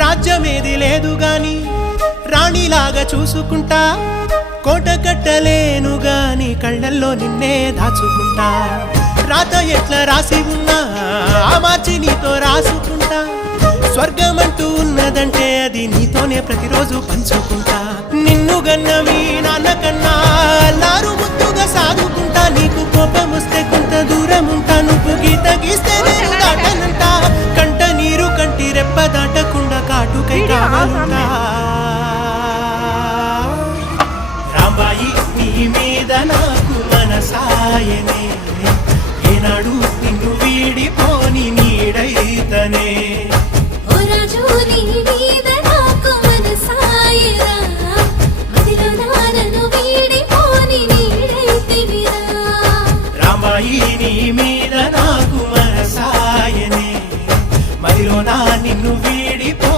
రాజ్యమేది లేదు గాని రాణిలాగా చూసుకుంటా, కోట కట్టలేను గాని కళ్ళల్లో నిన్నే దాచుకుంటా. రాత ఎట్లా రాసి ఉన్నా ఆ మార్చి నీతో రాసుకుంటా. స్వర్గమంటూ ఉన్నదంటే అది నీతోనే ప్రతిరోజు పంచుకుంటా. నిన్ను గన్న మీ నాన్నకన్నా అల్లారు ముద్దుగా సాదుకుంటా. నీకు కోపం వస్తే కొంత దూరం ఉంటా, నువ్వు గీత గీస్తే నేను దాటనుంటా. కంట నీరు కంటి రెప్ప దాటకుండా కాటుకై కావాలంటా. రాంబాయి నీ మీద నాకు మనసాయనే, ఏనాడు నిన్ను వీడిపోని నీడైతనే. ఓ రాజు నీ